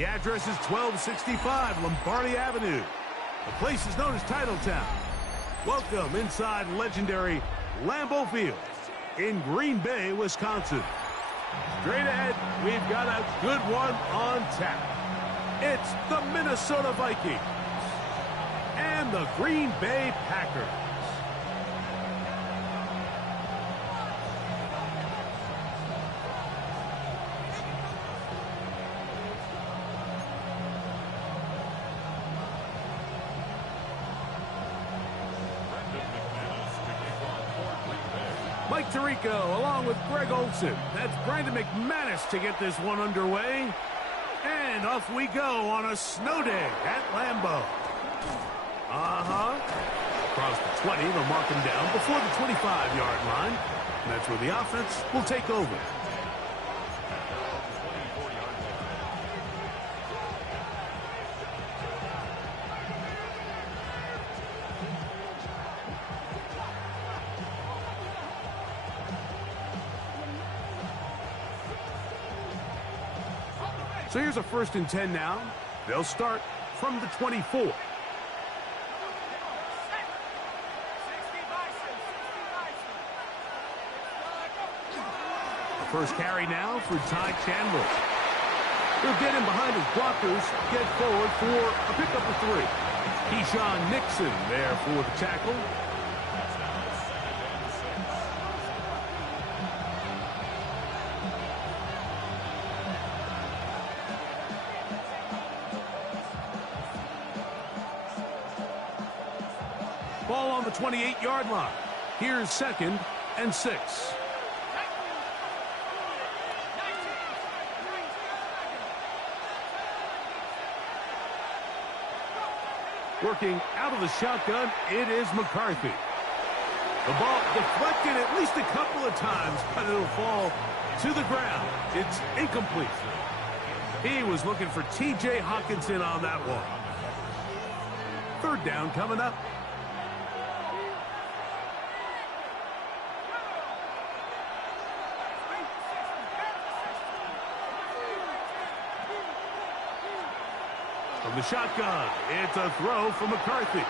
The address is 1265 Lombardi Avenue. The place is known as Titletown. Welcome inside legendary Lambeau Field in Green Bay, Wisconsin. Straight ahead, we've got a good one on tap. It's the Minnesota Vikings and the Green Bay Packers. Mike Tirico along with Greg Olson. That's Brandon McManus to get this one underway. And off we go on a snow day at Lambeau. Across the 20, they'll mark him down before the 25-yard line. And that's where the offense will take over. So here's a 1st and 10 now. They'll start from the 24. The first carry now for Ty Chandler. He'll get in behind his blockers, get forward for a pickup of 3. Keyshawn Nixon there for the tackle. Ball on the 28-yard line. Here's 2nd and 6. Working out of the shotgun, it is McCarthy. The ball deflected at least a couple of times, but it'll fall to the ground. It's incomplete. He was looking for T.J. Hawkinson on that one. 3rd down coming up. From the shotgun, it's a throw for McCarthy.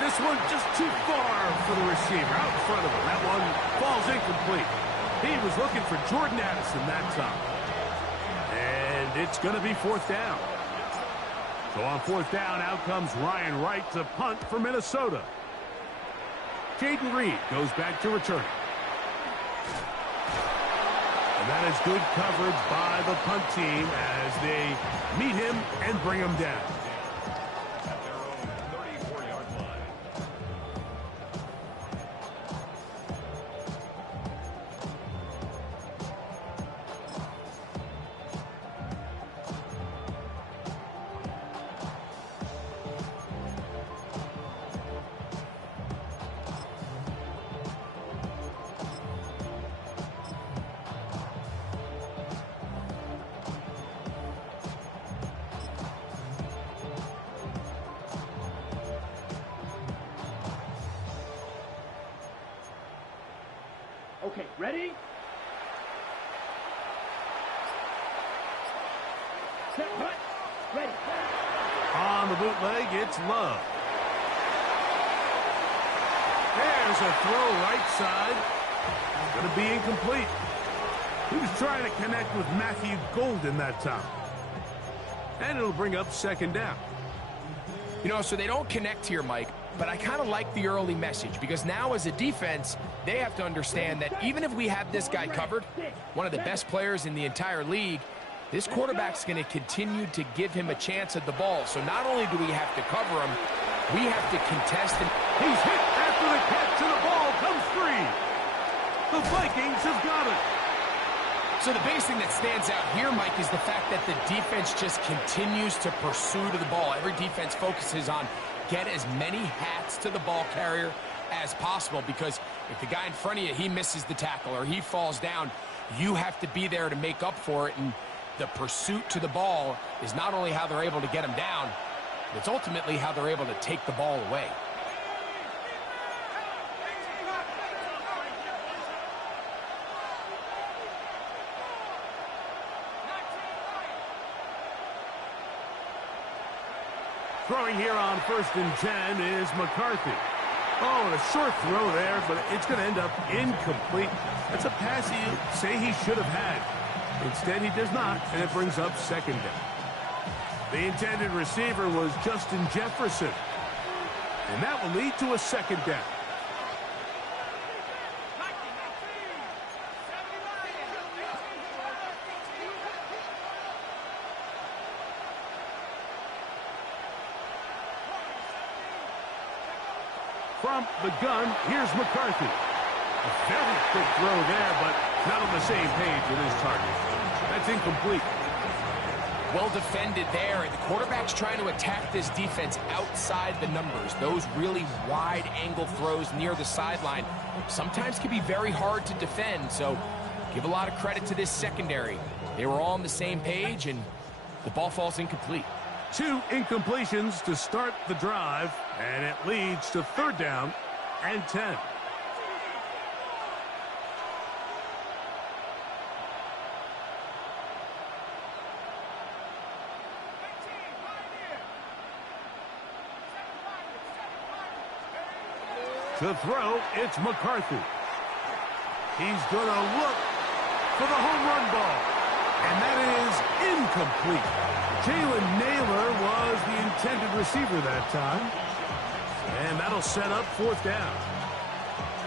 This one just too far for the receiver, out in front of him. That one falls incomplete. He was looking for Jordan Addison that time. And it's going to be 4th down. So on 4th down, out comes Ryan Wright to punt for Minnesota. Jaden Reed goes back to return. And that is good coverage by the punt team as they meet him and bring him down. At their own 34-yard line. Okay, ready? Set, hut, ready. On the bootleg, it's Love. There's a throw right side. Going to be incomplete. He was trying to connect with Matthew Golden that time. And it'll bring up 2nd down. You know, so they don't connect here, Mike, but I kind of like the early message because now as a defense, they have to understand that even if we have this guy covered, one of the best players in the entire league, this quarterback's going to continue to give him a chance at the ball. So not only do we have to cover him, we have to contest him. He's hit after the catch and the ball comes free. The Vikings have got it. So the biggest thing that stands out here, Mike, is the fact that the defense just continues to pursue to the ball. Every defense focuses on get as many hats to the ball carrier as possible because if the guy in front of you, he misses the tackle or he falls down, you have to be there to make up for it. And the pursuit to the ball is not only how they're able to get him down, it's ultimately how they're able to take the ball away. Throwing here on 1st and 10 is McCarthy. Oh, and a short throw there, but it's going to end up incomplete. That's a pass you say he should have had. Instead, he does not, and it brings up 2nd down. The intended receiver was Justin Jefferson, and that will lead to a 2nd down. From the gun, here's McCarthy. A very quick throw there, but not on the same page with his target. That's incomplete. Well defended there, and the quarterback's trying to attack this defense outside the numbers. Those really wide angle throws near the sideline sometimes can be very hard to defend, so give a lot of credit to this secondary. They were all on the same page, and the ball falls incomplete. 2 incompletions to start the drive, and it leads to 3rd down and 10. To throw, it's McCarthy. He's going to look for the home run ball, and that is incomplete. Jalen Naylor was the intended receiver that time. And that'll set up 4th down.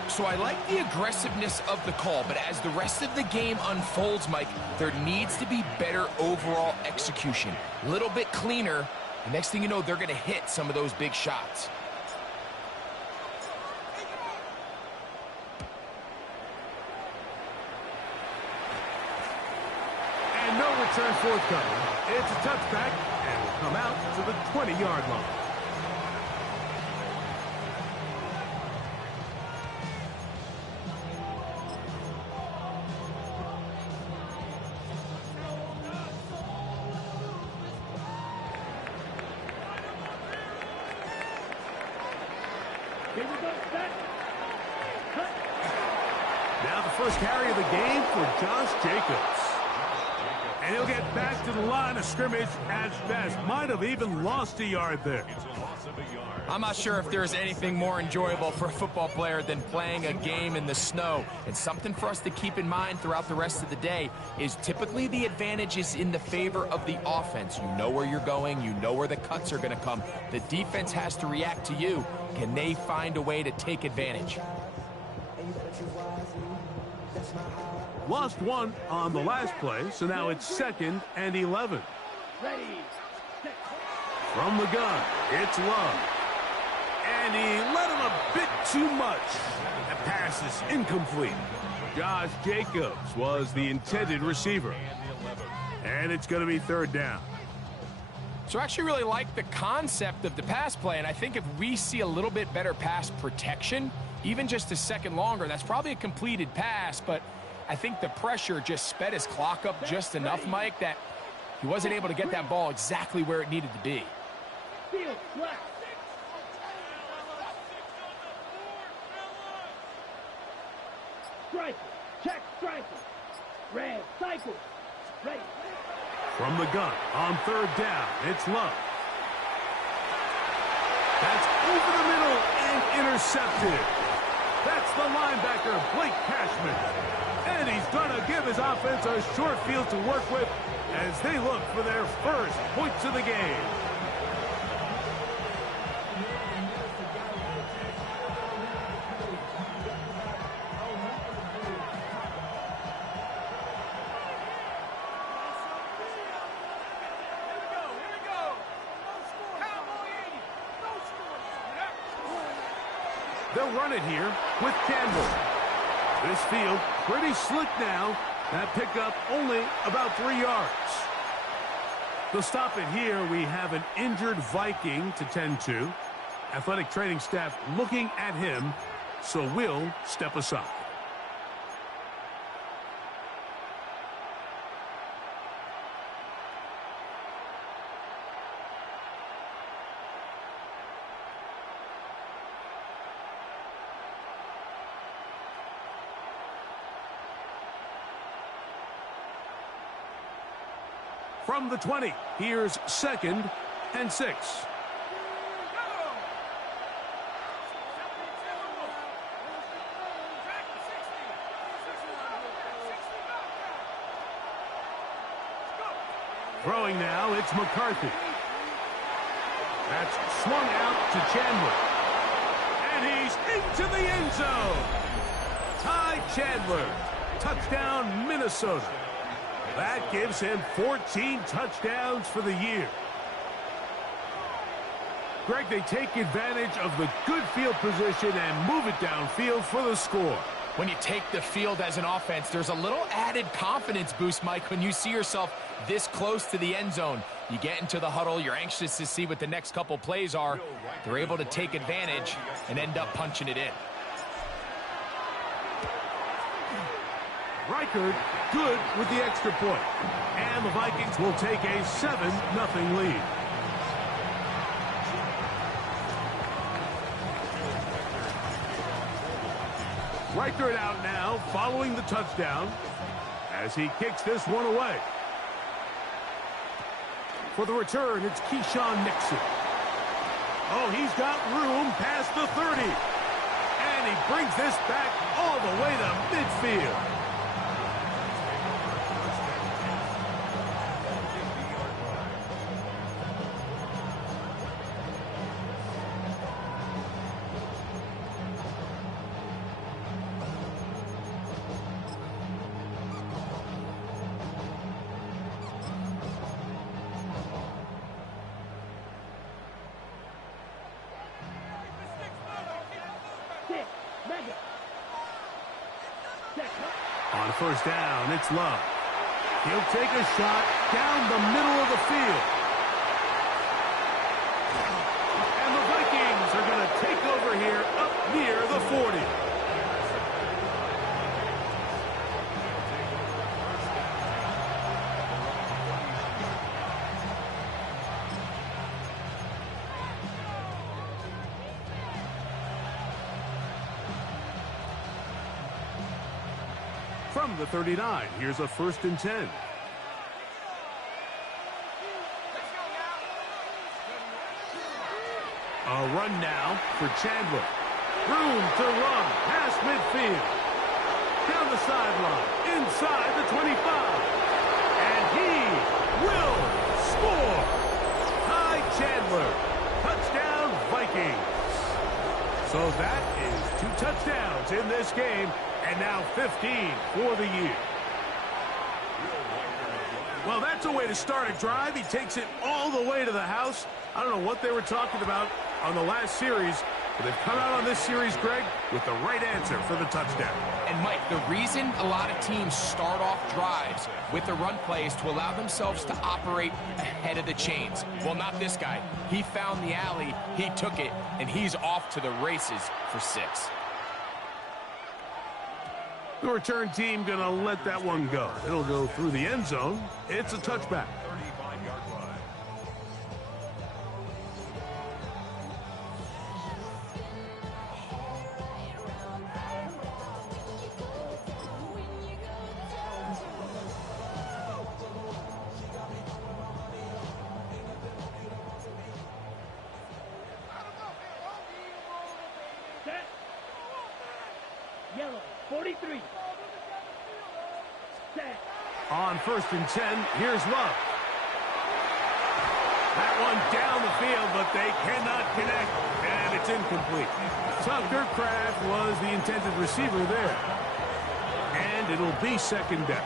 So I like the aggressiveness of the call, but as the rest of the game unfolds, Mike, there needs to be better overall execution. A little bit cleaner. The next thing you know, they're going to hit some of those big shots. And no return forthcoming. It's a touchback, and will come out to the 20-yard line. Here we go, set. Cut. Now the first carry of the game for Josh Jacobs. And he'll get back to the line of scrimmage at best. Might have even lost a yard there. I'm not sure if there's anything more enjoyable for a football player than playing a game in the snow. And something for us to keep in mind throughout the rest of the day is typically the advantage is in the favor of the offense. You know where you're going. You know where the cuts are going to come. The defense has to react to you. Can they find a way to take advantage? Lost 1 on the last play, so now it's 2nd and 11. Ready. Set. From the gun, it's Love. And he let him a bit too much. That pass is incomplete. Josh Jacobs was the intended receiver. And it's going to be 3rd down. So I actually really like the concept of the pass play, and I think if we see a little bit better pass protection, even just a second longer, that's probably a completed pass, but I think the pressure just sped his clock up just enough, Mike, that he wasn't able to get that ball exactly where it needed to be. Field left. Striker. Check striker. Red cycle. Ready. From the gun on 3rd down, it's Love. That's over the middle and intercepted. That's the linebacker, Blake Cashman. And he's going to give his offense a short field to work with as they look for their first points of the game. They'll run it here with Campbell. This field pretty slick now. That pickup only about 3 yards. To stop it here, we have an injured Viking to tend to. Athletic training staff looking at him, so we'll step aside. From the 20, here's 2nd and 6. Throwing now, it's McCarthy. That's swung out to Chandler. And he's into the end zone. Ty Chandler. Touchdown, Minnesota. That gives him 14 touchdowns for the year. Greg, they take advantage of the good field position and move it downfield for the score. When you take the field as an offense, there's a little added confidence boost, Mike, when you see yourself this close to the end zone. You get into the huddle, you're anxious to see what the next couple plays are. They're able to take advantage and end up punching it in. Reichard, good with the extra point. And the Vikings will take a 7-0 lead. Reichard out now, following the touchdown, as he kicks this one away. For the return, it's Keyshawn Nixon. Oh, he's got room past the 30. And he brings this back all the way to midfield. On first down, it's Love. He'll take a shot down the middle of the field. And the Vikings are going to take over here up near the 40. From the 39, here's a 1st and 10. A run now for Chandler. Room to run past midfield. Down the sideline, inside the 25. And he will score. Ty Chandler. Touchdown, Vikings. So that is 2 touchdowns in this game. And now 15 for the year. Well, that's a way to start a drive. He takes it all the way to the house. I don't know what they were talking about on the last series, but they've come out on this series, Greg, with the right answer for the touchdown. And, Mike, the reason a lot of teams start off drives with the run play is to allow themselves to operate ahead of the chains. Well, not this guy. He found the alley, he took it, and he's off to the races for 6. The return team going to let that one go. It'll go through the end zone. It's a touchback. 35-yard line. Set. Yellow, 43. Set. On 1st and 10, here's Love. That one down the field, but they cannot connect, and it's incomplete. Tucker Kraft was the intended receiver there. And it'll be 2nd down.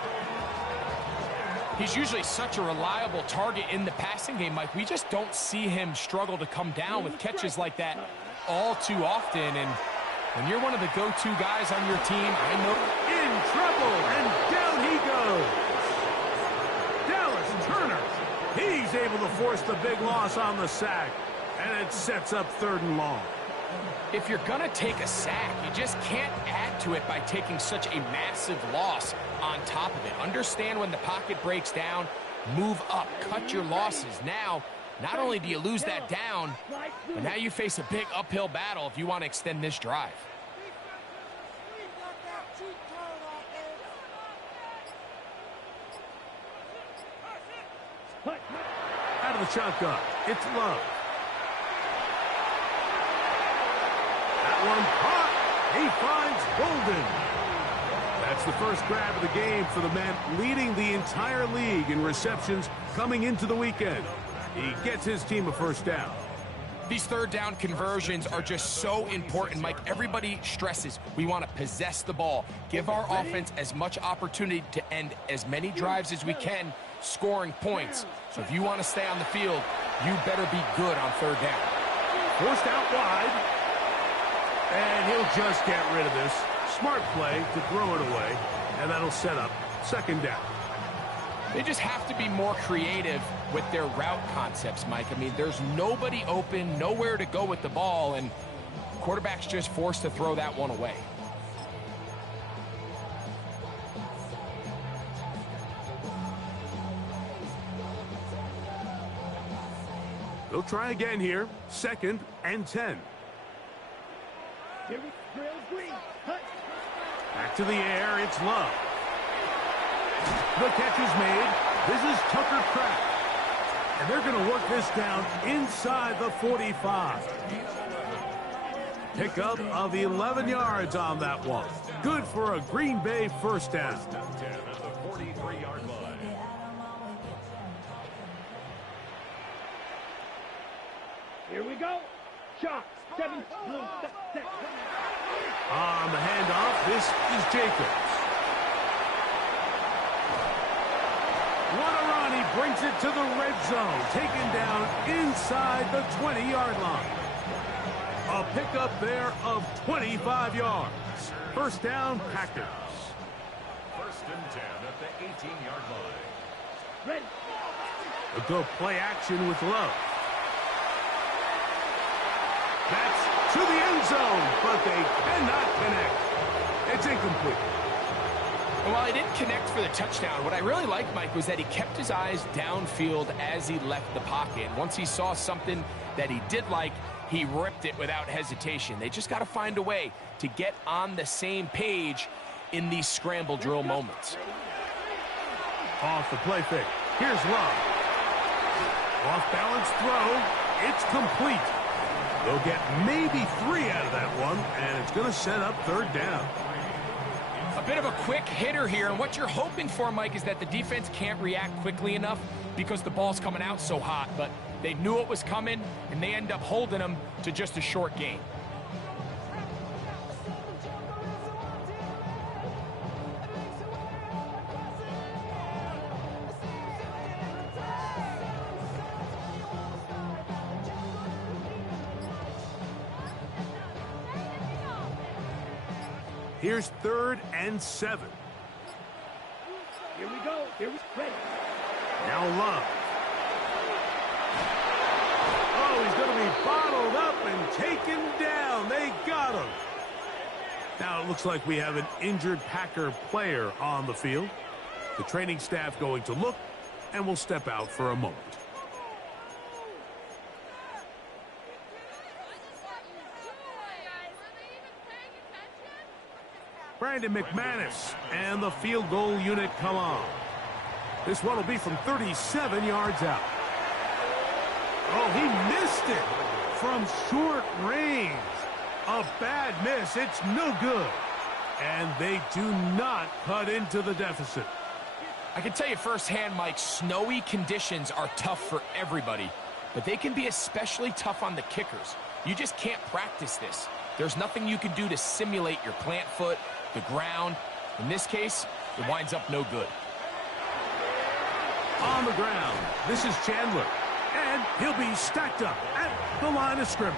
He's usually such a reliable target in the passing game, Mike. We just don't see him struggle to come down with catches like that all too often. And when you're one of the go-to guys on your team, I know. In trouble, and down he goes. Dallas Turner. He's able to force the big loss on the sack, and it sets up 3rd and long. If you're going to take a sack, you just can't add to it by taking such a massive loss on top of it. Understand when the pocket breaks down, move up, cut your losses. Now, not only do you lose that down, but now you face a big uphill battle if you want to extend this drive. Out of the shotgun, it's Love. That one caught. He finds Golden. That's the first grab of the game for the man leading the entire league in receptions coming into the weekend. He gets his team a first down. These third down conversions are just so important, Mike. Everybody stresses we want to possess the ball, give our offense as much opportunity to end as many drives as we can, scoring points. So if you want to stay on the field, you better be good on third down. Forced out wide, and he'll just get rid of this. Smart play to throw it away, and that'll set up second down. They just have to be more creative with their route concepts, Mike. I mean, there's nobody open, nowhere to go with the ball, and quarterback's just forced to throw that one away. They'll try again here. 2nd and 10. Back to the air, it's Love. The catch is made. This is Tucker Kraft. And they're going to work this down inside the 45. Pickup of 11 yards on that one. Good for a Green Bay first down. 10 at the 43-yard line. Here we go. Shot. 7. Blue. Set. On the handoff, this is Jacobs. What a run. He brings it to the red zone. Taken down inside the 20-yard line. A pickup there of 25 yards. First down, Packers. 1st and 10 at the 18-yard line. Ready. They'll go play action with Love. That's to the end zone, but they cannot connect. It's incomplete. And while he didn't connect for the touchdown, what I really liked, Mike, was that he kept his eyes downfield as he left the pocket. And once he saw something that he did like, he ripped it without hesitation. They just got to find a way to get on the same page in these scramble drill moments. Off the play fake. Here's Love. Off balance throw. It's complete. They'll get maybe 3 out of that one, and it's going to set up third down. A bit of a quick hitter here, and what you're hoping for, Mike, is that the defense can't react quickly enough because the ball's coming out so hot, but they knew it was coming, and they end up holding them to just a short gain. Here's 3rd and 7. Here we go. Here we ready. Now Love. Oh, he's going to be bottled up and taken down. They got him. Now it looks like we have an injured Packer player on the field. The training staff going to look, and will step out for a moment. Brandon McManus and the field goal unit come on. This one will be from 37 yards out. Oh, he missed it from short range. A bad miss. It's no good. And they do not cut into the deficit. I can tell you firsthand, Mike, snowy conditions are tough for everybody, but they can be especially tough on the kickers. You just can't practice this. There's nothing you can do to simulate your plant foot, the ground. In this case, it winds up no good. On the ground, this is Chandler, and he'll be stacked up at the line of scrimmage.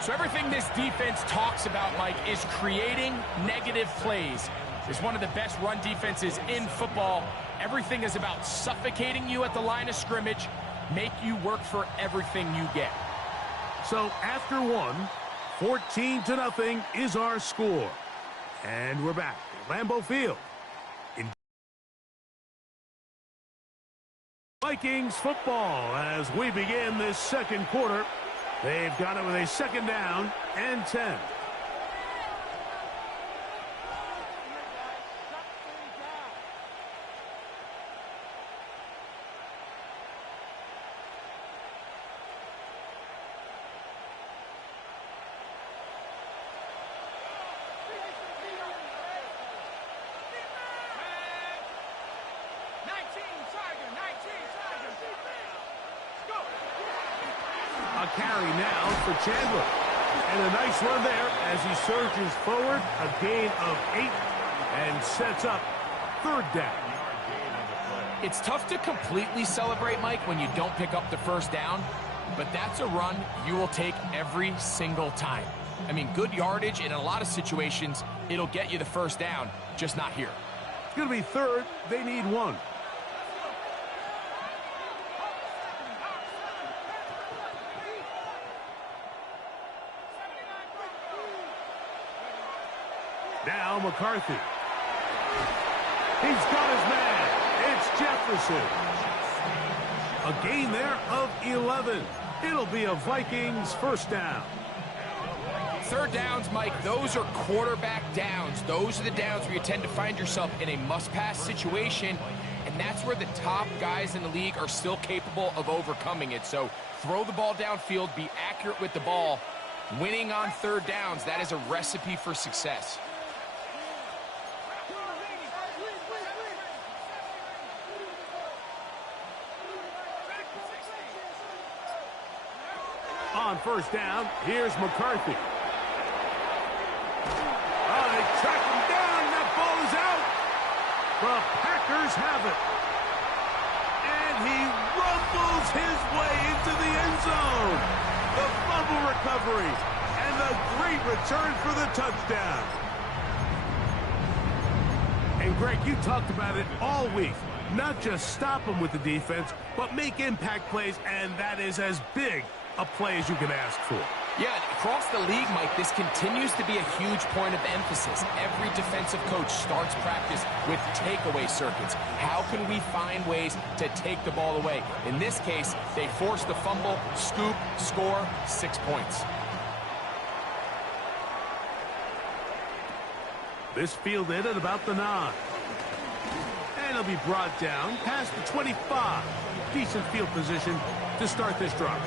So everything this defense talks about, Mike, is creating negative plays. It's one of the best run defenses in football. Everything is about suffocating you at the line of scrimmage, make you work for everything you get. So after one, 14-0 is our score. And we're back at Lambeau Field. In Vikings football as we begin this second quarter. They've got it with a 2nd down and 10. carry now for Chandler. And a nice run there as he surges forward, a gain of 8, and sets up third down. It's tough to completely celebrate, Mike, when you don't pick up the first down, but that's a run you will take every single time. I mean, good yardage, and in a lot of situations, it'll get you the first down, just not here. It's going to be third. They need 1. Now McCarthy. He's got his man. It's Jefferson. A gain there of 11. It'll be a Vikings first down. Third downs, Mike, those are quarterback downs. Those are the downs where you tend to find yourself in a must-pass situation, and that's where the top guys in the league are still capable of overcoming it. So throw the ball downfield, be accurate with the ball. Winning on third downs, that is a recipe for success. On first down, here's McCarthy. Oh, they track him down. That ball is out. The Packers have it. And he rumbles his way into the end zone. The fumble recovery and the great return for the touchdown. And Greg, you talked about it all week. Not just stop them with the defense, but make impact plays, and that is as big a play as you can ask for. Yeah, across the league, Mike, this continues to be a huge point of emphasis. Every defensive coach starts practice with takeaway circuits. How can we find ways to take the ball away? In this case, they force the fumble, scoop, score, 6 points. This fielded at about the 9. And it'll be brought down past the 25. Decent field position to start this drive.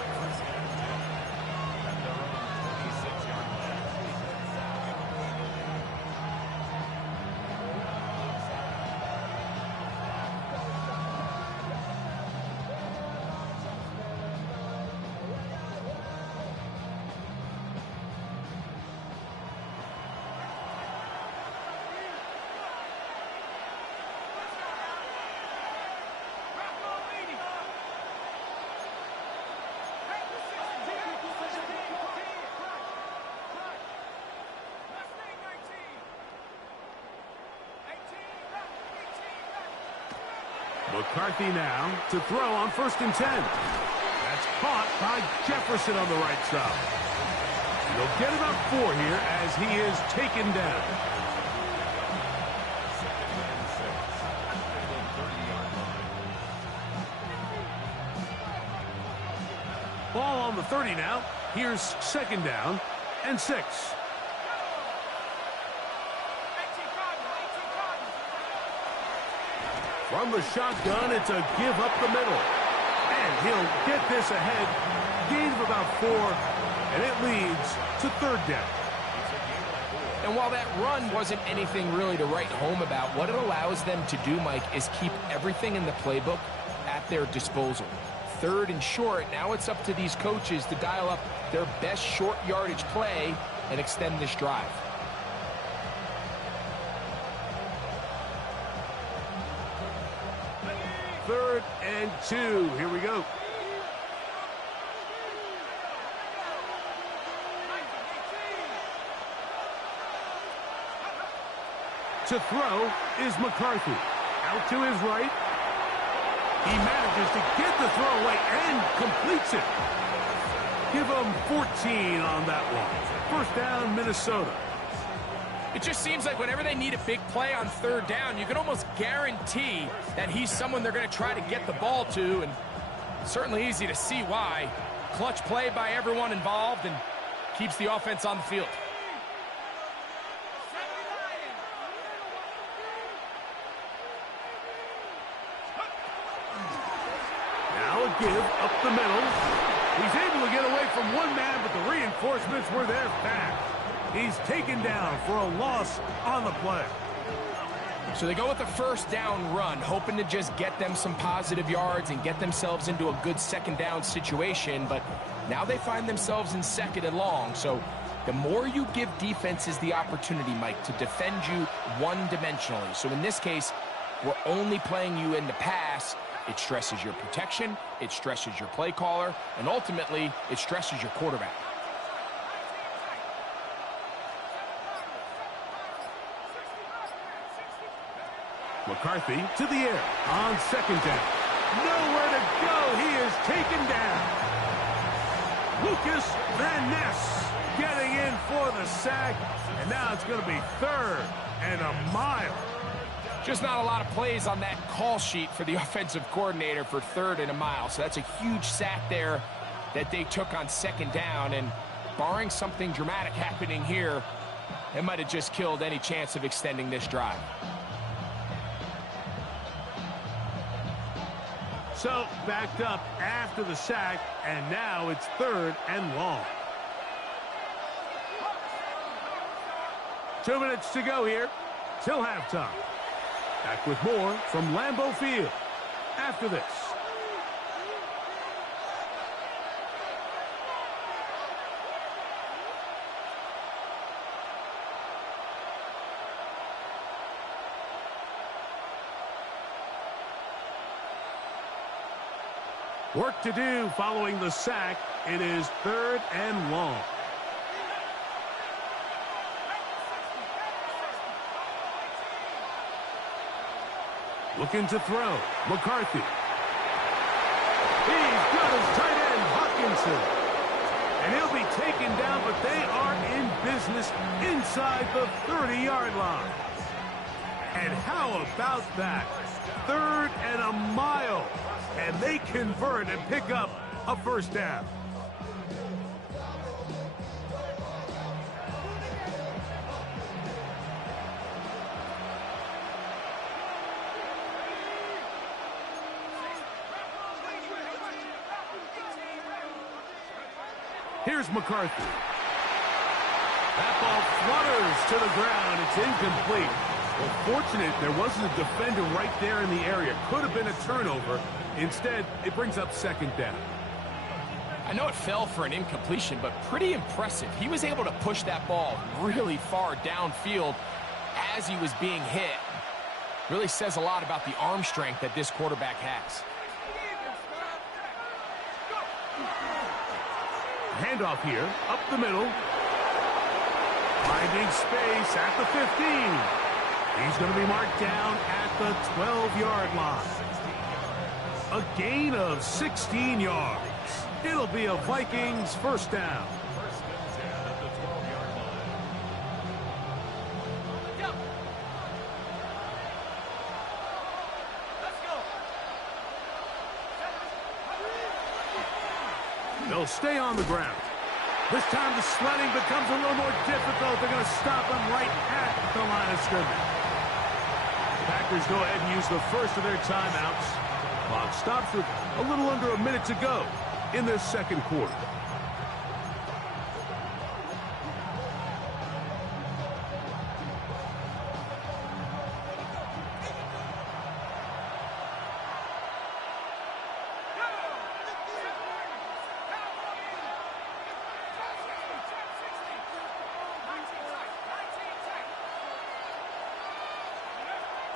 McCarthy now to throw on 1st and 10. That's caught by Jefferson on the right side. He'll get about 4 here as he is taken down. Ball on the 30 now. Here's 2nd down and 6. From the shotgun, it's a give up the middle. And he'll get this ahead. Gain of about 4, and it leads to 3rd down. And while that run wasn't anything really to write home about, what it allows them to do, Mike, is keep everything in the playbook at their disposal. 3rd and short, now it's up to these coaches to dial up their best short yardage play and extend this drive. Third and 2. Here we go. To throw is McCarthy. Out to his right. He manages to get the throw away and completes it. Give him 14 on that one. 1st down, Minnesota. It just seems like whenever they need a big play on 3rd down, you can almost guarantee that he's someone they're going to try to get the ball to, and certainly easy to see why. Clutch play by everyone involved and keeps the offense on the field. Now a give up the middle. He's able to get away from one man, but the reinforcements were there fast. He's taken down for a loss on the play. So they go with the first down run, hoping to just get them some positive yards and get themselves into a good second down situation, but now they find themselves in second and long. So the more you give defenses the opportunity, Mike, to defend you one-dimensionally. So in this case, we're only playing you in the pass. It stresses your protection, it stresses your play caller, and ultimately, it stresses your quarterback. McCarthy to the air on second down. Nowhere to go. He is taken down. Lucas Van Ness getting in for the sack. And now it's going to be 3rd and a mile. Just not a lot of plays on that call sheet for the offensive coordinator for 3rd and a mile. So that's a huge sack there that they took on second down. And barring something dramatic happening here, it might have just killed any chance of extending this drive. So backed up after the sack, and now it's 3rd and long. 2 minutes to go here till halftime. Back with more from Lambeau Field after this. Work to do following the sack. It is 3rd and long. Looking to throw. McCarthy. He's got his tight end, Hawkinson. And he'll be taken down, but they are in business inside the 30-yard line. And how about that? 3rd and a mile. And they convert and pick up a first down. Here's McCarthy. That ball flutters to the ground. It's incomplete. Well, fortunate there wasn't a defender right there in the area. Could have been a turnover. Instead, it brings up second down. I know it fell for an incompletion, but pretty impressive. He was able to push that ball really far downfield as he was being hit. Really says a lot about the arm strength that this quarterback has. Handoff here, up the middle. Finding space at the 15. He's going to be marked down at the 12-yard line. A gain of 16 yards. It'll be a Vikings first down. They'll stay on the ground. This time the sledding becomes a little more difficult. They're going to stop him right at the line of scrimmage. The Packers go ahead and use the first of their timeouts. Clock stops with a little under a minute to go in this second quarter.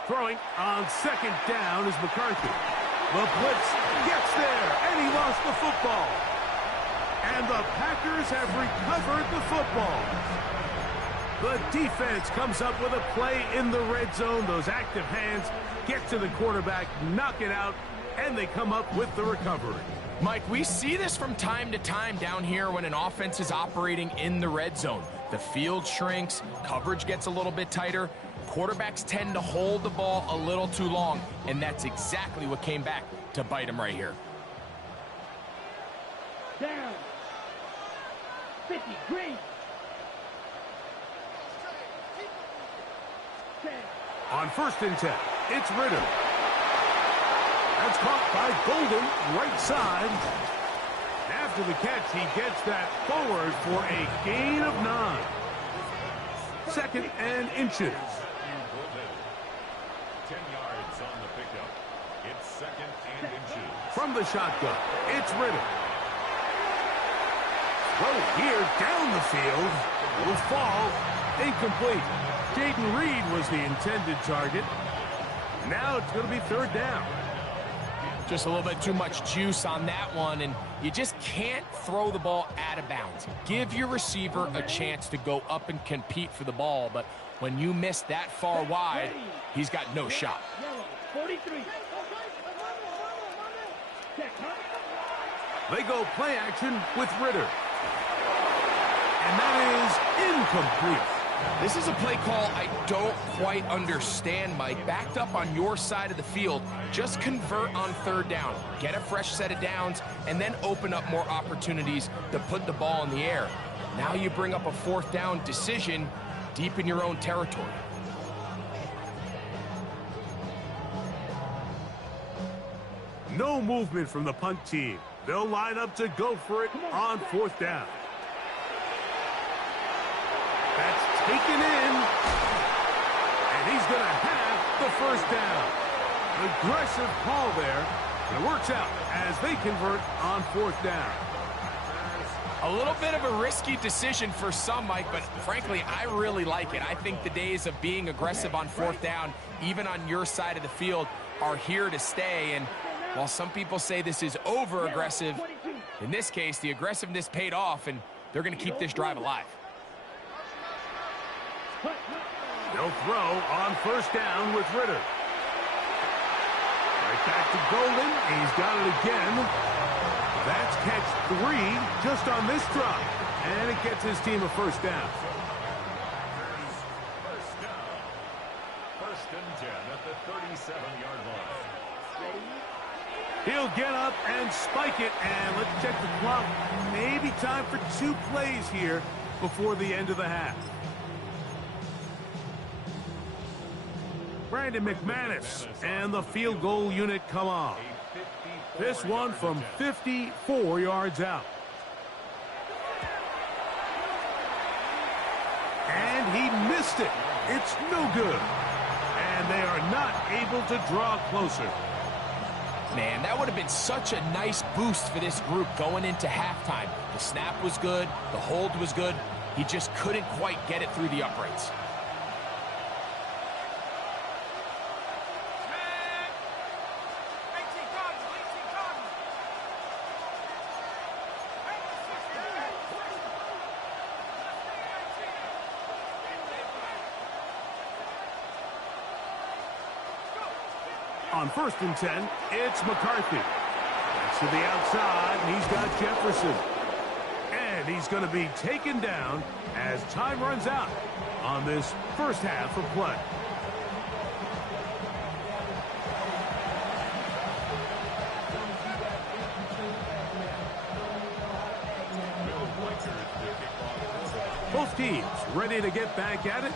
Throwing on second down is McCarthy. The blitz gets there, and he lost the football. And the Packers have recovered the football. The defense comes up with a play in the red zone. Those active hands get to the quarterback, knock it out, and they come up with the recovery. Mike, we see this from time to time down here when an offense is operating in the red zone. The field shrinks, coverage gets a little bit tighter. Quarterbacks tend to hold the ball a little too long, and that's exactly what came back to bite him right here. Down. 50, green. 10. On 1st and 10, it's Ritter. That's caught by Golden, right side. After the catch, he gets that forward for a gain of 9. 2nd and inches. From the shotgun, it's Ritter. Throw here down the field. Will fall. Incomplete. Jaden Reed was the intended target. Now it's going to be third down. Just a little bit too much juice on that one, and you just can't throw the ball out of bounds. Give your receiver a chance to go up and compete for the ball, but when you miss that far wide, he's got no shot. 43. They go play action with Ritter. And that is incomplete. This is a play call I don't quite understand, Mike. Backed up on your side of the field, just convert on third down. Get a fresh set of downs, and then open up more opportunities to put the ball in the air. Now you bring up a fourth down decision deep in your own territory. No movement from the punt team. They'll line up to go for it on fourth down. That's taken in. And he's going to have the first down. Aggressive call there. And it works out as they convert on fourth down. A little bit of a risky decision for some, Mike, but frankly, I really like it. I think the days of being aggressive on fourth down, even on your side of the field, are here to stay. And while some people say this is over-aggressive, in this case, the aggressiveness paid off, and they're going to keep this drive alive. They'll throw on first down with Ritter. Right back to Golden. He's got it again. That's catch 3 just on this drive. And it gets his team a first down. First down. First and 10 at the 37-yard line. He'll get up and spike it. And let's check the clock. Maybe time for 2 plays here before the end of the half. Brandon McManus and the field goal unit come on. This one from 54 yards out. And he missed it. It's no good. And they are not able to draw closer. Man, that would have been such a nice boost for this group going into halftime. The snap was good. The hold was good. He just couldn't quite get it through the uprights. On first and 10, it's McCarthy. That's to the outside, and he's got Jefferson. And he's going to be taken down as time runs out on this first half of play. Both teams ready to get back at it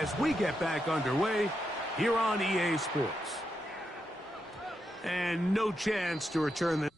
as we get back underway here on EA Sports. And no chance to return this.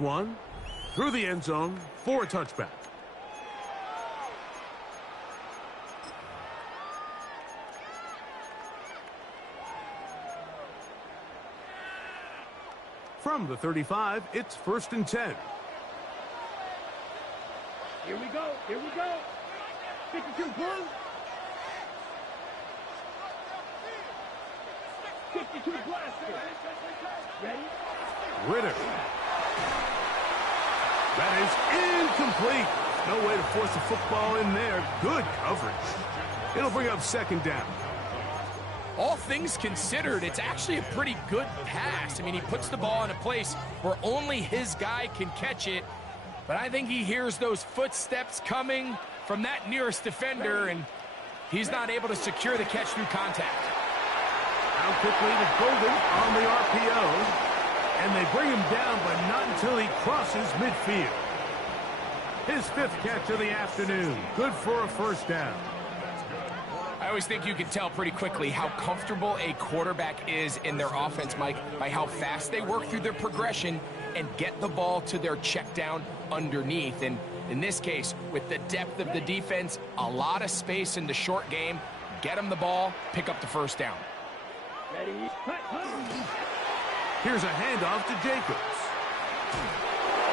one through the end zone for a touchback. From the 35, it's 1st and 10. Here we go. Here we go. 52 blue. 52 blaster. Ready? Ritter. That is incomplete. No way to force a football in there. Good coverage. It'll bring up 2nd down. All things considered, it's actually a pretty good pass. I mean, he puts the ball in a place where only his guy can catch it. But I think he hears those footsteps coming from that nearest defender, and he's not able to secure the catch through contact. Now quickly to Golden on the RPO. And they bring him down, but not until he crosses midfield. His 5th catch of the afternoon. Good for a 1st down. I always think you can tell pretty quickly how comfortable a quarterback is in their offense, Mike, by how fast they work through their progression and get the ball to their check down underneath. And in this case, with the depth of the defense, a lot of space in the short game, get them the ball, pick up the 1st down. Ready? Here's a handoff to Jacobs.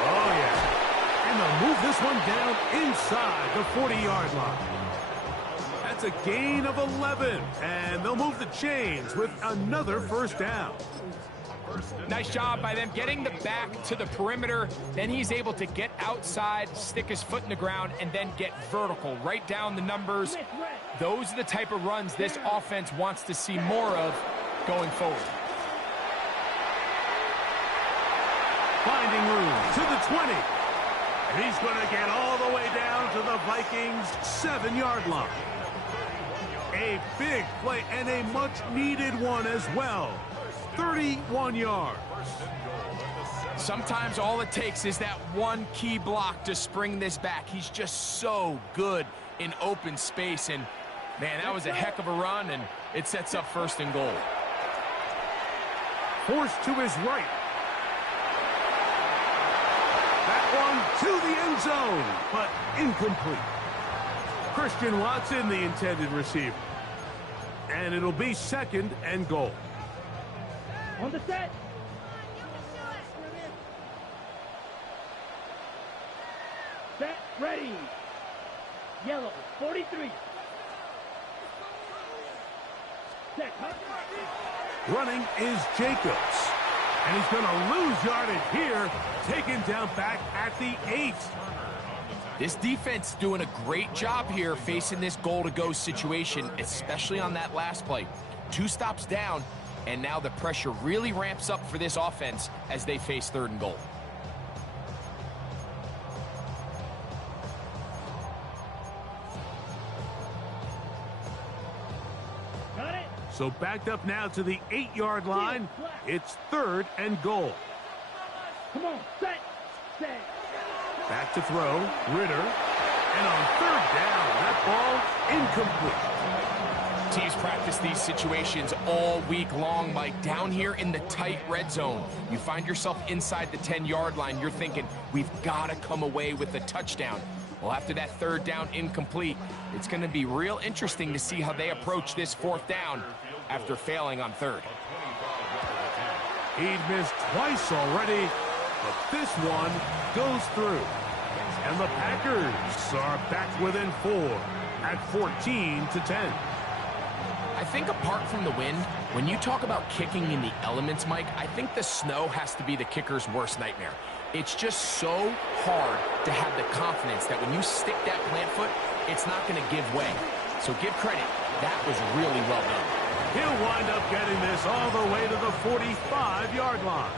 Oh, yeah. And they'll move this one down inside the 40-yard line. That's a gain of 11, and they'll move the chains with another 1st down. Nice job by them getting the back to the perimeter. Then he's able to get outside, stick his foot in the ground, and then get vertical right down the numbers. Those are the type of runs this offense wants to see more of going forward. Finding room to the 20. And he's going to get all the way down to the Vikings' 7-yard line. A big play and a much-needed one as well. 31 yards. Sometimes all it takes is that one key block to spring this back. He's just so good in open space. And, man, that was a heck of a run, and it sets up 1st and goal. Forced to his right. That one to the end zone, but incomplete. Christian Watson, the intended receiver. And it'll be 2nd and goal. On the set. Set, ready. Yellow, 43. Set, Running is Jacobs. And he's going to lose yardage here. Taken down back at the 8. This defense doing a great job here facing this goal-to-go situation, especially on that last play. 2 stops down, and now the pressure really ramps up for this offense as they face 3rd and goal. got it. So backed up now to the 8-yard line. It's 3rd and goal. Come on, set, set. Back to throw, Ritter. And on 3rd down, that ball incomplete. Teams practice these situations all week long, Mike. Down here in the tight red zone, you find yourself inside the 10-yard line. You're thinking, we've got to come away with a touchdown. Well, after that 3rd down incomplete, it's going to be real interesting to see how they approach this 4th down after failing on 3rd. He'd missed twice already, but this one goes through. And the Packers are back within 4 at 14-10. I think apart from the wind, when you talk about kicking in the elements, Mike, I think the snow has to be the kicker's worst nightmare. It's just so hard to have the confidence that when you stick that plant foot, it's not going to give way. So give credit. That was really well done. He'll wind up getting this all the way to the 45-yard line.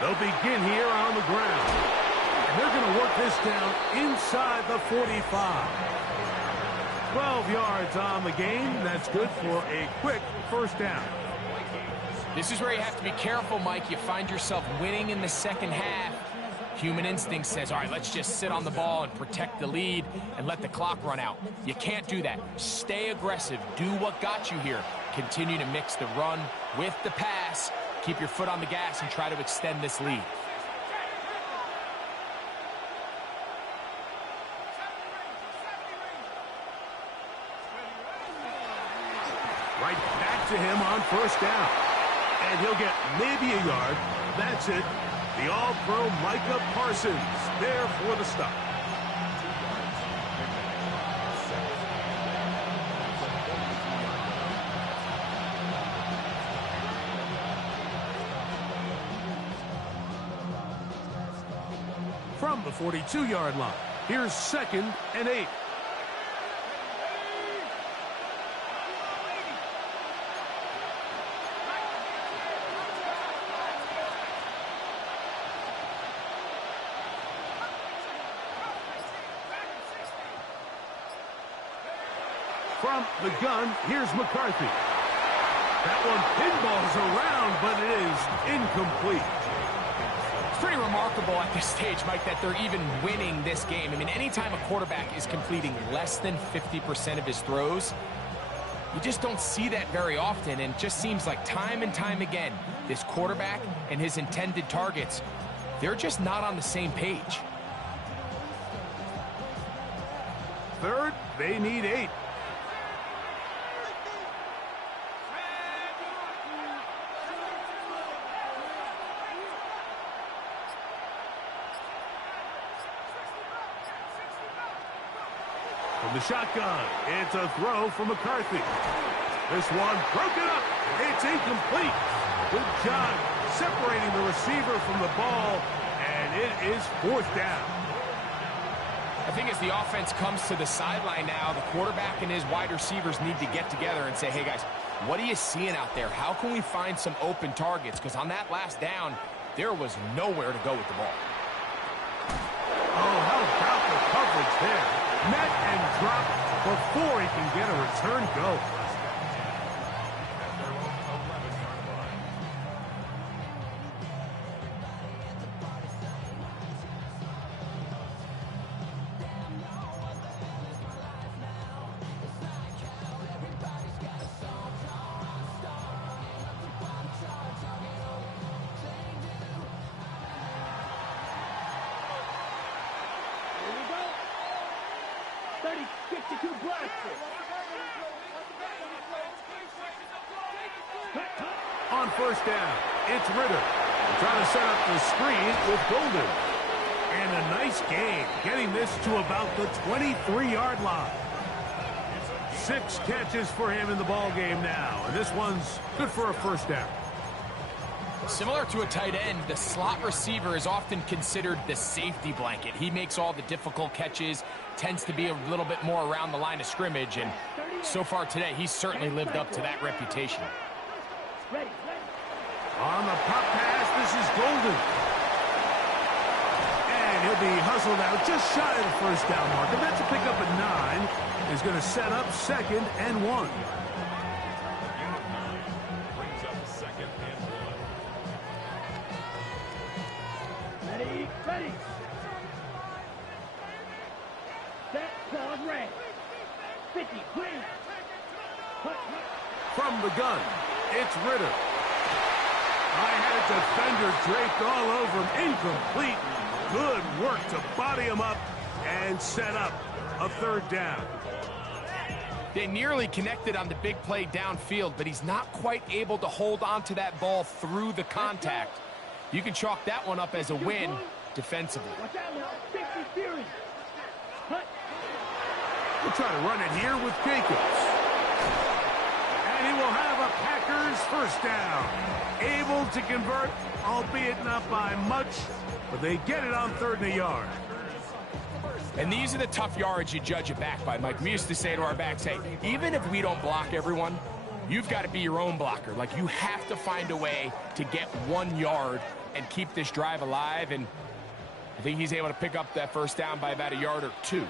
They'll begin here on the ground. And they're going to work this down inside the 45. 12 yards on the game. That's good for a quick first down. This is where you have to be careful, Mike. You find yourself winning in the second half. Human instinct says, all right, let's just sit on the ball and protect the lead and let the clock run out. You can't do that. Stay aggressive. Do what got you here. Continue to mix the run with the pass. Keep your foot on the gas and try to extend this lead. Right back to him on first down. And he'll get maybe a yard. That's it. The All-Pro Micah Parsons there for the stop. From the 42-yard line, here's 2nd and 8. From the gun, here's McCarthy. That one pinballs around, but it is incomplete. It's pretty remarkable at this stage, Mike, that they're even winning this game. I mean, anytime a quarterback is completing less than 50% of his throws, you just don't see that very often, and it just seems like time and time again, this quarterback and his intended targets, they're just not on the same page. 3rd, they need 8. From the shotgun, it's a throw from McCarthy. This one broken up. It's incomplete. Good job separating the receiver from the ball, and it is 4th down. I think as the offense comes to the sideline now, the quarterback and his wide receivers need to get together and say, hey, guys, what are you seeing out there? How can we find some open targets? Because on that last down, there was nowhere to go with the ball. Oh, how about the coverage there? Met and dropped before he can get a return go. On first down, it's Ritter. Trying to set up the screen with Golden. And a nice game, getting this to about the 23-yard line. 6 catches for him in the ball game now, and this one's good for a first down. Similar to a tight end, the slot receiver is often considered the safety blanket. He makes all the difficult catches, tends to be a little bit more around the line of scrimmage, and so far today, he's certainly lived up to that reputation. On the pop pass, this is Golden. And he'll be hustled out just shy of the first down mark. And that's a pickup at 9. Is going to set up 2nd and 1. Brings up 2nd and 1. Ready. Set, pause, red. 50, clear. From the gun, it's Ritter. I had a defender draped all over him. Incomplete. Good work to body him up and set up a 3rd down. They nearly connected on the big play downfield, but he's not quite able to hold on to that ball through the contact. You can chalk that one up as a win defensively. Watch out now. 50 series. We'll try to run it here with Jacobs. And he will have a Packers first down. Able to convert, albeit not by much, but they get it on 3rd and a yard. And these are the tough yards you judge it back by, Mike. We used to say to our backs, hey, even if we don't block everyone, you've got to be your own blocker. Like, you have to find a way to get 1 yard and keep this drive alive, and I think he's able to pick up that first down by about a yard or 2.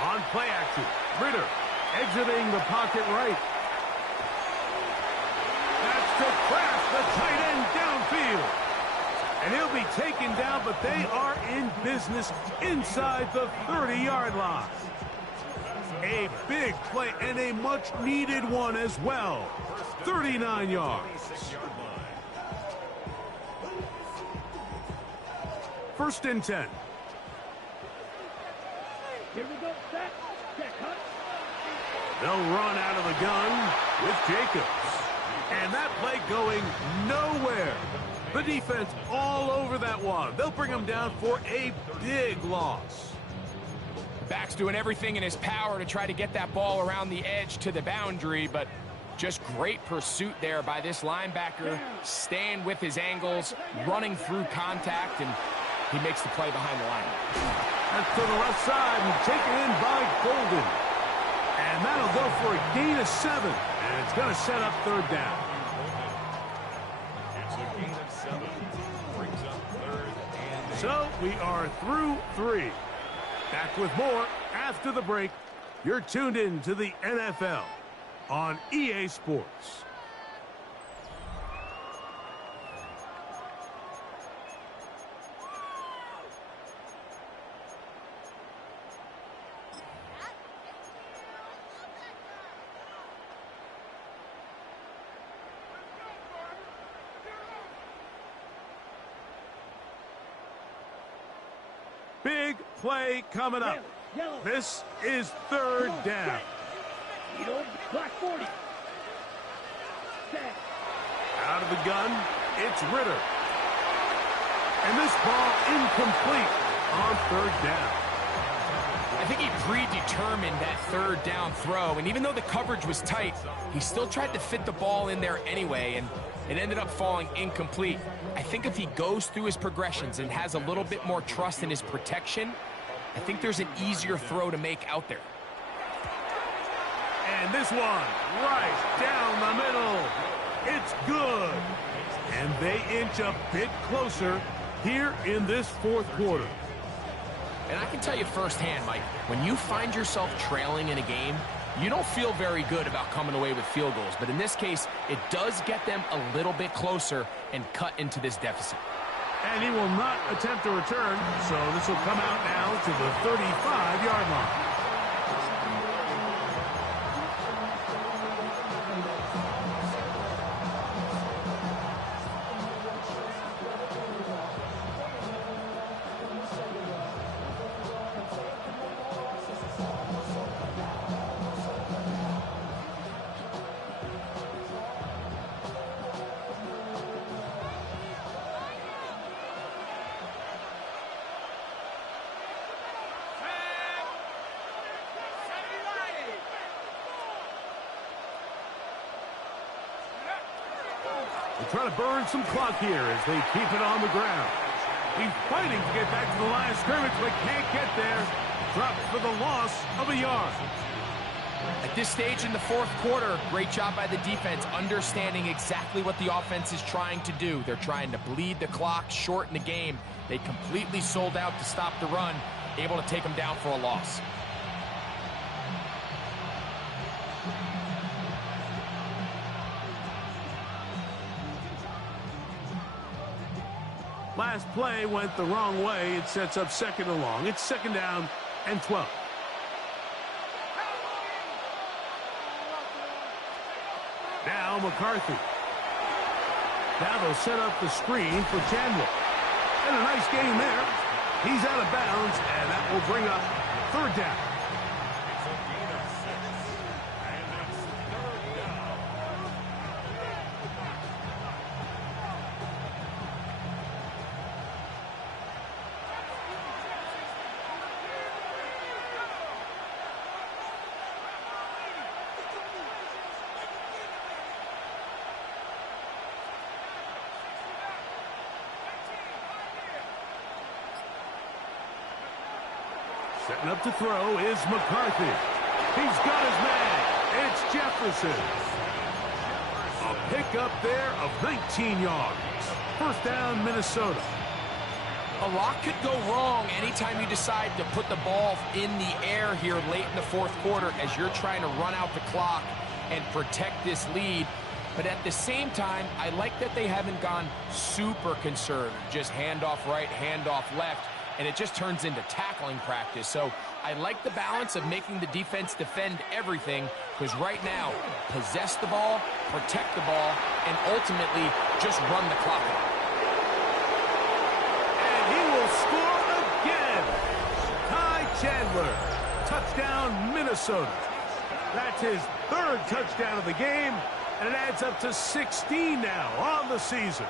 On play action, Ritter exiting the pocket right. That's to Kraft, the tight end downfield. And he'll be taken down, but they are in business inside the 30-yard line. A big play and a much-needed one as well. 39 yards. First and 10. Here we go. Set. Cut. They'll run out of the gun with Jacobs. And that play going nowhere. The defense all over that one. They'll bring him down for a big loss. Back's doing everything in his power to try to get that ball around the edge to the boundary, but just great pursuit there by this linebacker, staying with his angles, running through contact, and he makes the play behind the line. That's to the left side and taken in by Golden. And that'll go for a gain of 7. And it's going to set up third down. It's a gain of 7. Brings up third and 8. So we are through 3. Back with more after the break. You're tuned in to the NFL on EA Sports. Big play coming up. Yellow. This is third down. Black 40. Set. Out of the gun, it's Ritter. And this ball incomplete on third down. I think he predetermined that third down throw, and even though the coverage was tight, he still tried to fit the ball in there anyway, and it ended up falling incomplete. I think if he goes through his progressions and has a little bit more trust in his protection, I think there's an easier throw to make out there. And this one, right down the middle. It's good. And they inch a bit closer here in this fourth quarter. And I can tell you firsthand, Mike, when you find yourself trailing in a game, you don't feel very good about coming away with field goals. But in this case, it does get them a little bit closer and cut into this deficit. And he will not attempt to return, so this will come out now to the 35-yard line. They're trying to burn some clock here as they keep it on the ground. He's fighting to get back to the line of scrimmage, but can't get there. Dropped for the loss of a yard. At this stage in the fourth quarter, great job by the defense, understanding exactly what the offense is trying to do. They're trying to bleed the clock, shorten the game. They completely sold out to stop the run, able to take them down for a loss. Last play went the wrong way. It sets up second and long. It's second down and 12. Now McCarthy. Now they'll set up the screen for Chandler. And a nice gain there. He's out of bounds, and that will bring up third down. It's a gain of 6. And it's third down. Setting up to throw is McCarthy. He's got his man. It's Jefferson. A pickup there of 19 yards. First down, Minnesota. A lot could go wrong anytime you decide to put the ball in the air here late in the fourth quarter as you're trying to run out the clock and protect this lead. But at the same time, I like that they haven't gone super conservative, just handoff right, handoff left, and it just turns into tackling practice. So I like the balance of making the defense defend everything, because right now, possess the ball, protect the ball, and ultimately just run the clock out. And he will score again. Ty Chandler, touchdown Minnesota. That's his third touchdown of the game, and it adds up to 16 now on the season.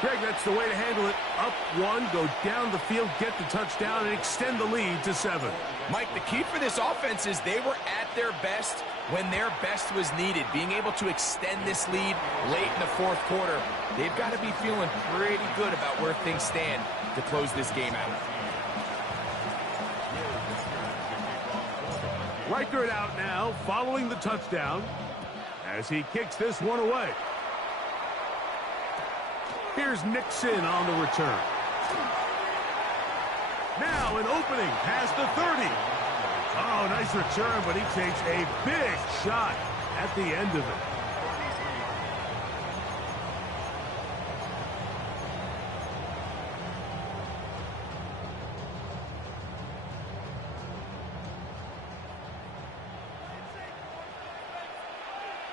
Greg, that's the way to handle it. Up one, go down the field, get the touchdown, and extend the lead to 7. Mike, the key for this offense is they were at their best when their best was needed. Being able to extend this lead late in the fourth quarter, they've got to be feeling pretty good about where things stand to close this game out. Riker it out now, following the touchdown, as he kicks this one away. Here's Nixon on the return. Now an opening past the 30. Oh, nice return, but he takes a big shot at the end of it.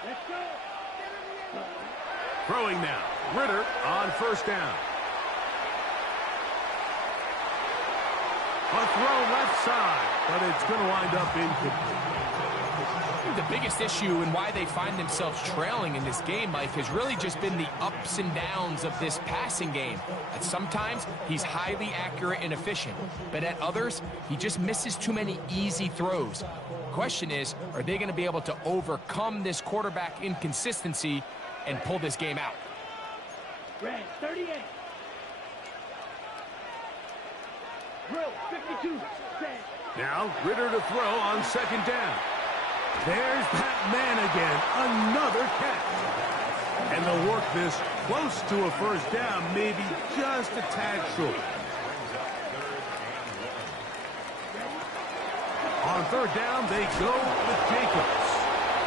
Let's go. Throwing now. Ritter on first down. A throw left side, but it's going to wind up incomplete. The biggest issue and why they find themselves trailing in this game, Mike, has really just been the ups and downs of this passing game. At sometimes, he's highly accurate and efficient, but at others, he just misses too many easy throws. Question is, are they going to be able to overcome this quarterback inconsistency and pull this game out? Red, 38. Drill, 52. Set. Now, Ritter to throw on second down. There's that man again, another catch. And they'll work this close to a first down, maybe just a tad short. On third down, they go with Jacobs.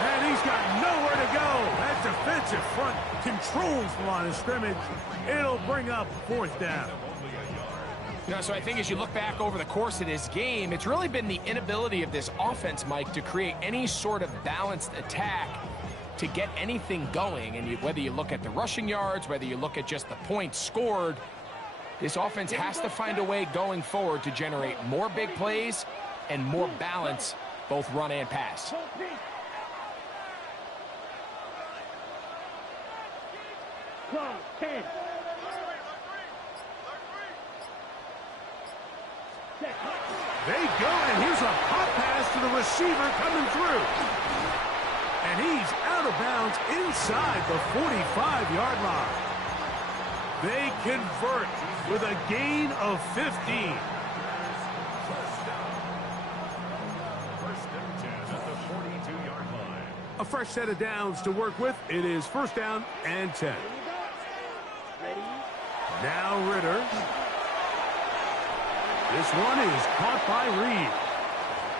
And he's got nowhere to go. That defensive front controls the line of scrimmage. It'll bring up fourth down. Yeah, so I think as you look back over the course of this game, it's really been the inability of this offense, Mike, to create any sort of balanced attack to get anything going. And whether you look at the rushing yards, whether you look at just the points scored, this offense has to find a way going forward to generate more big plays and more balance, both run and pass. Clock, 10. They go, and here's a pop pass to the receiver coming through. And he's out of bounds inside the 45-yard line. They convert with a gain of 15. First and 10 at the 42-yard line. A fresh set of downs to work with. It is first down and 10. Ready? Now Ritter. This one is caught by Reed.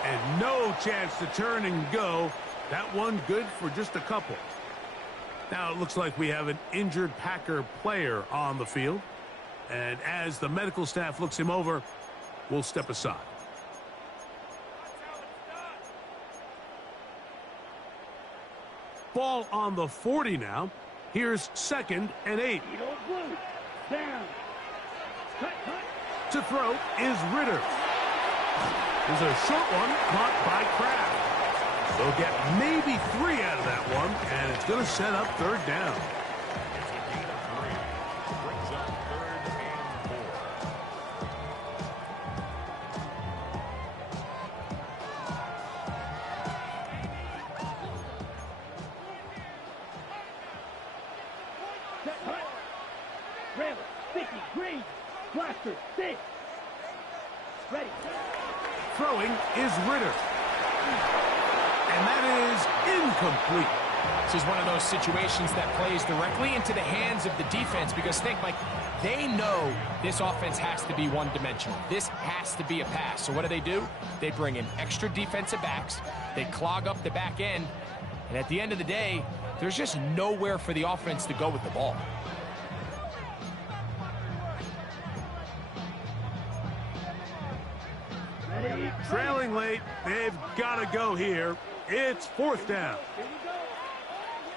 And no chance to turn and go. That one good for just a couple. Now it looks like we have an injured Packer player on the field. And as the medical staff looks him over, we'll step aside. Ball on the 40 now. Here's second and 8. Eagle blue. Down. Cut, cut. To throw is Ritter. There's a short one caught by Kraft. They'll get maybe 3 out of that one, and it's going to set up third down. It's a gain of 3. Brings up third and 4. Set, cut. Rail, sticky, green. Blaster, 6. Ready. Throwing is Ritter. And that is incomplete. This is one of those situations that plays directly into the hands of the defense because think, Mike, they know this offense has to be one-dimensional. This has to be a pass. So what do? They bring in extra defensive backs. They clog up the back end. And at the end of the day, there's just nowhere for the offense to go with the ball. Trailing late, they've got to go here. It's fourth down. Here we go.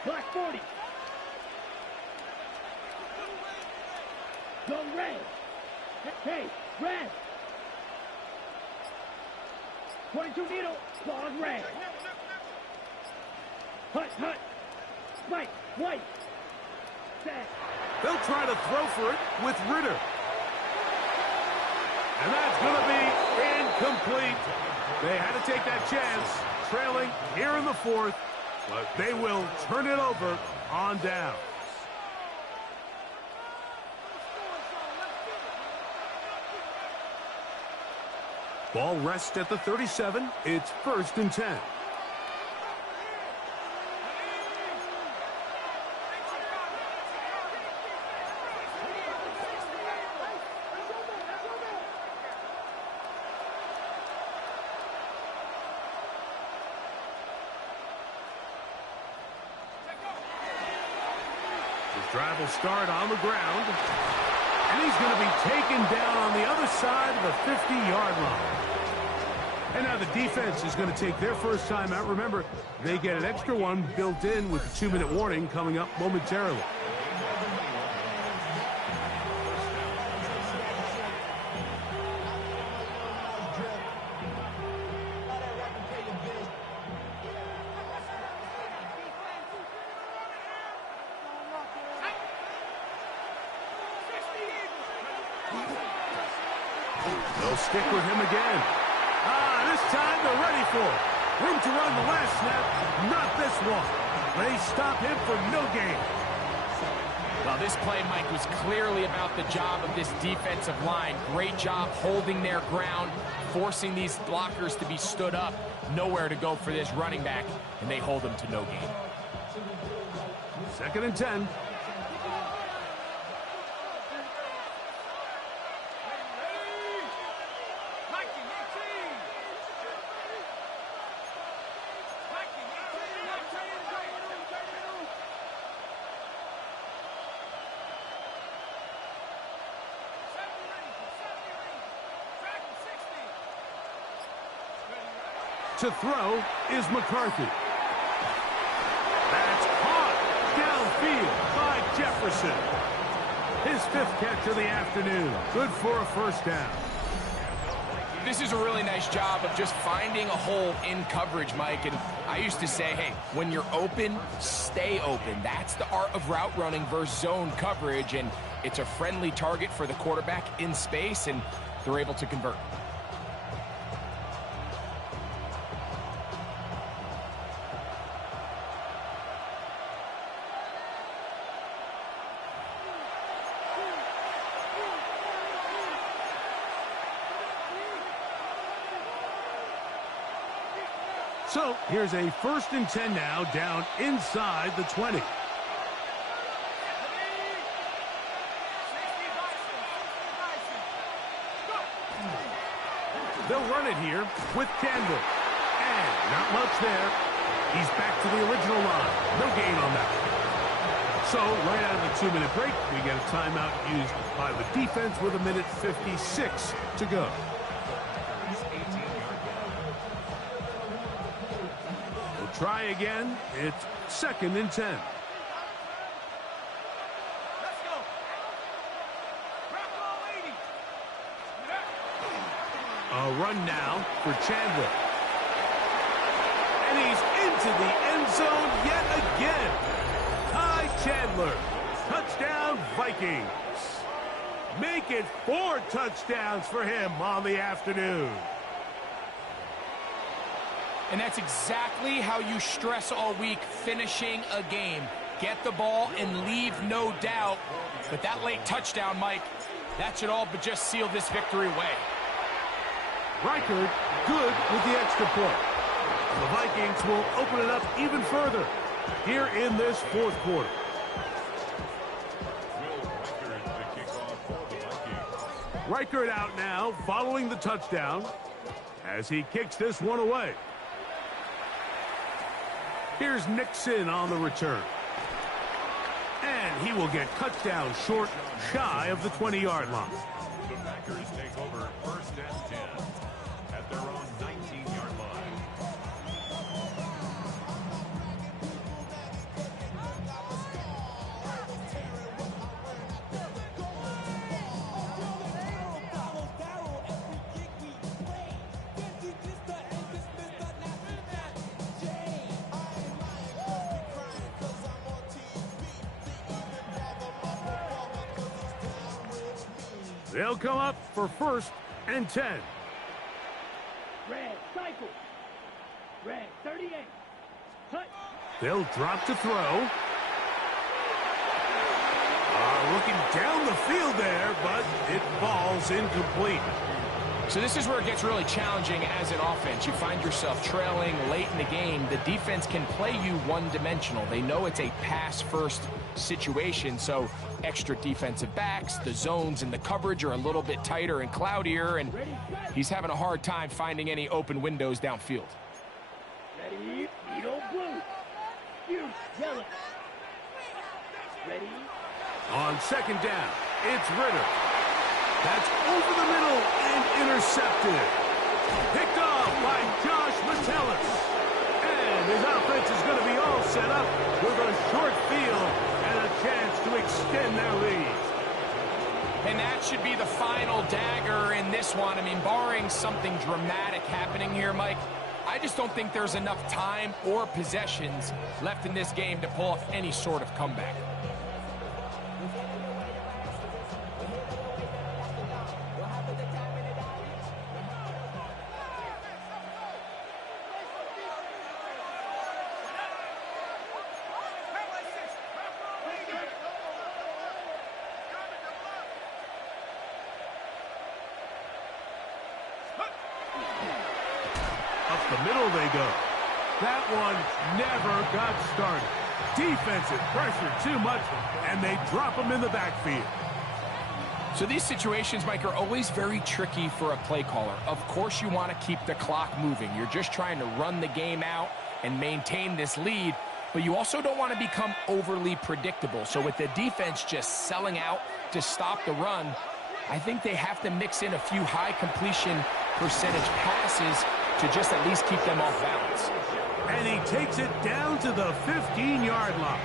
Black 40. Go red. Hey, red. 22 needle. Claws red. Hut. Spike. White. Set. They'll try to throw for it with Ritter. And that's going to be incomplete. They had to take that chance, trailing here in the fourth, but they will turn it over on down. Ball rests at the 37. It's 1st and 10. Drive will start on the ground. And he's going to be taken down on the other side of the 50-yard line. And now the defense is going to take their first time out. Remember, they get an extra one built in with the 2-minute warning coming up momentarily. They'll stick with him again. This time they're ready for it. Room to run the last snap. Not this one. They stop him for no gain. Well, this play, Mike, was clearly about the job of this defensive line. Great job holding their ground, forcing these blockers to be stood up. Nowhere to go for this running back, and they hold him to no gain. 2nd and 10. To throw is McCarthy. That's caught downfield by Jefferson. His 5th catch of the afternoon. Good for a first down. This is a really nice job of just finding a hole in coverage, Mike. And I used to say, hey, when you're open, stay open. That's the art of route running versus zone coverage. And it's a friendly target for the quarterback in space, and they're able to convert. So here's a 1st and 10 now, down inside the 20. They'll run it here with Campbell. And not much there. He's back to the original line. No gain on that. So right out of the 2-minute break, we get a timeout used by the defense with 1:56 to go. Try again. It's 2nd and 10. A run now for Chandler. And he's into the end zone yet again. Ty Chandler. Touchdown, Vikings. Make it 4 touchdowns for him on the afternoon. And that's exactly how you stress all week, finishing a game. Get the ball and leave no doubt. But that late touchdown, Mike, that should all but just seal this victory away. Reichard, good with the extra point. The Vikings will open it up even further. here in this fourth quarter. Reichert out now following the touchdown as he kicks this one away. Here's Nixon on the return. And he will get cut down short, shy of the 20-yard line. The Packers take over first and 10 at their own 19-yard line. They'll come up for first and 10. Red, cycle. Red, 38. Cut. They'll drop to throw. Looking down the field there, but it falls incomplete. So this is where it gets really challenging as an offense. You find yourself trailing late in the game. The defense can play you one-dimensional. They know it's a pass-first situation, so extra defensive backs, the zones and the coverage are a little bit tighter and cloudier, and he's having a hard time finding any open windows downfield. Ready, Beetle blue. You yellow. Ready. On second down, it's Ritter. That's over the middle and intercepted. Picked off by Josh Metellus. And his offense is going to be all set up with a short field and a chance to extend their lead. And that should be the final dagger in this one. I mean, barring something dramatic happening here, Mike, I just don't think there's enough time or possessions left in this game to pull off any sort of comeback. The middle they go. That one never got started. Defensive pressure too much, and they drop him in the backfield. So these situations, Mike, are always very tricky for a play caller. Of course you want to keep the clock moving. You're just trying to run the game out and maintain this lead, but you also don't want to become overly predictable. So with the defense just selling out to stop the run, I think they have to mix in a few high completion percentage passes to just at least keep them off balance. And he takes it down to the 15-yard line.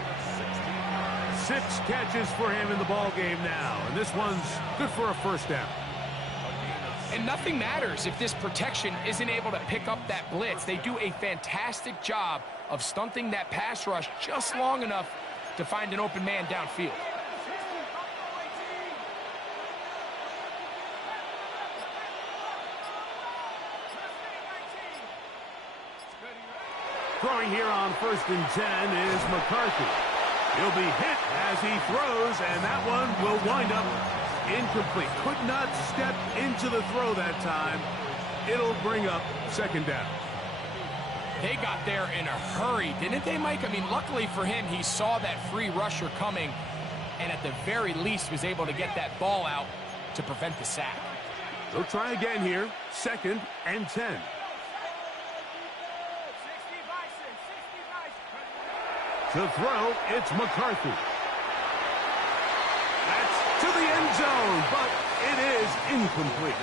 6 catches for him in the ball game now, and this one's good for a first down. And nothing matters if this protection isn't able to pick up that blitz. They do a fantastic job of stunting that pass rush just long enough to find an open man downfield. Throwing here on first and 10 is McCarthy. He'll be hit as he throws, and that one will wind up incomplete. Could not step into the throw that time. It'll bring up second down. They got there in a hurry, didn't they, Mike? I mean, luckily for him, he saw that free rusher coming, and at the very least was able to get that ball out to prevent the sack. They'll try again here, second and 10. To throw, it's McCarthy. That's to the end zone, but it is incomplete.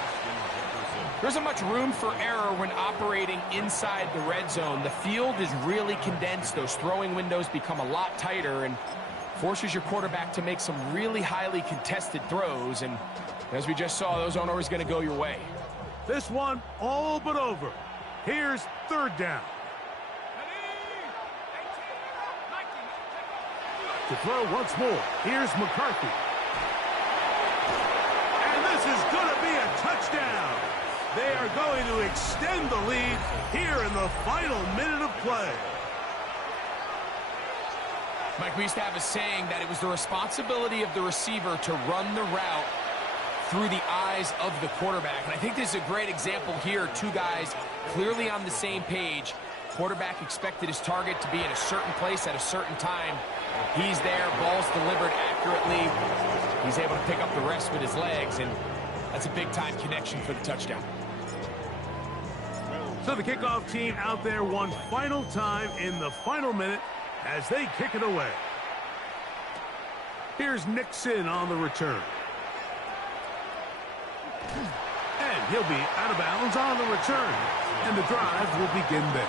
There isn't much room for error when operating inside the red zone. The field is really condensed. Those throwing windows become a lot tighter and forces your quarterback to make some really highly contested throws. And as we just saw, those aren't always going to go your way. This one all but over. Here's third down. To throw once more, here's McCarthy. And this is going to be a touchdown. They are going to extend the lead here in the final minute of play. Mike, we used to have a saying that it was the responsibility of the receiver to run the route through the eyes of the quarterback. And I think this is a great example here. Two guys clearly on the same page, Quarterback expected his target to be in a certain place at a certain time. He's there, ball's delivered accurately. He's able to pick up the rest with his legs, and that's a big-time connection for the touchdown. So the kickoff team out there one final time in the final minute as they kick it away. Here's Nixon on the return. And he'll be out of bounds on the return. And the drive will begin there.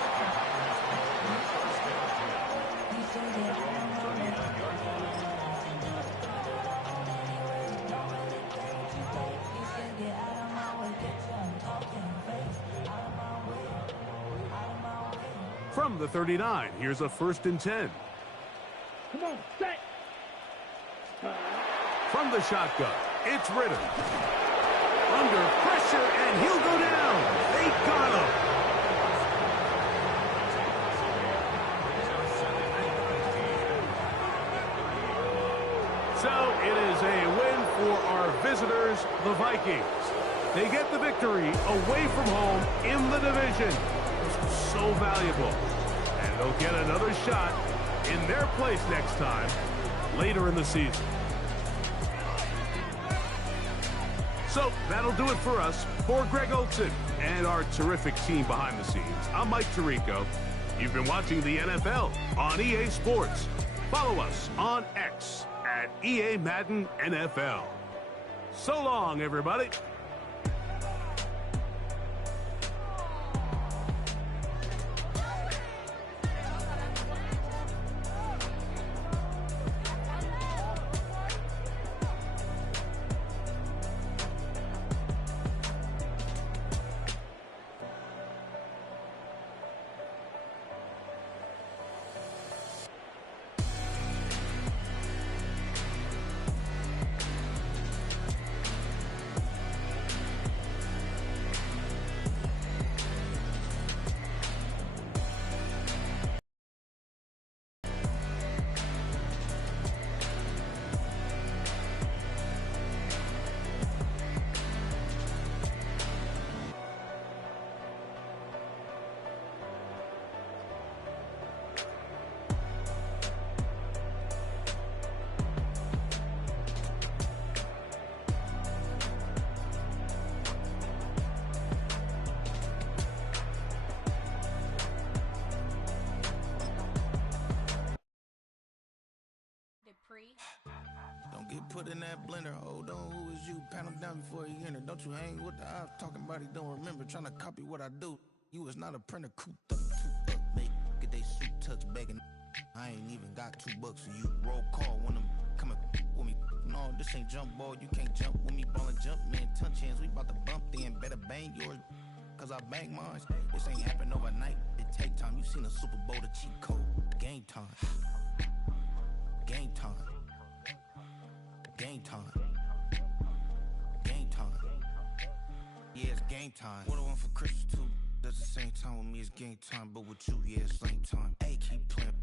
From the 39, here's a 1st and 10. Come on, set. From the shotgun, it's Ritter. Under pressure, and he'll go down. They got him. So it is a win for our visitors, the Vikings. They get the victory away from home in the division. This was so valuable. And they'll get another shot in their place next time, later in the season. So that'll do it for us. For Greg Olson and our terrific team behind the scenes, I'm Mike Tirico. You've been watching the NFL on EA Sports. Follow us on X at EA Madden NFL. So long, everybody. Don't get put in that blender. Hold on, who is you? Pat him down before he enter. Don't you hang with the ops talking about he don't remember. Trying to copy what I do. You is not a printer. Cooped up, make get they suit touch begging. I ain't even got $2 for you. Roll call when I'm coming with me. No, this ain't jump ball. You can't jump with me. Ball and jump, man. Touch hands. We about to bump then. Better bang yours. Cause I bang mine. This ain't happen overnight. It take time. You seen a Super Bowl, the cheat code. Game time. Game time. Game time. Game time. Yeah, it's game time. What I want for Christmas too. Does the same time with me, it's game time. But with you, yeah, it's same time. Hey, keep playing.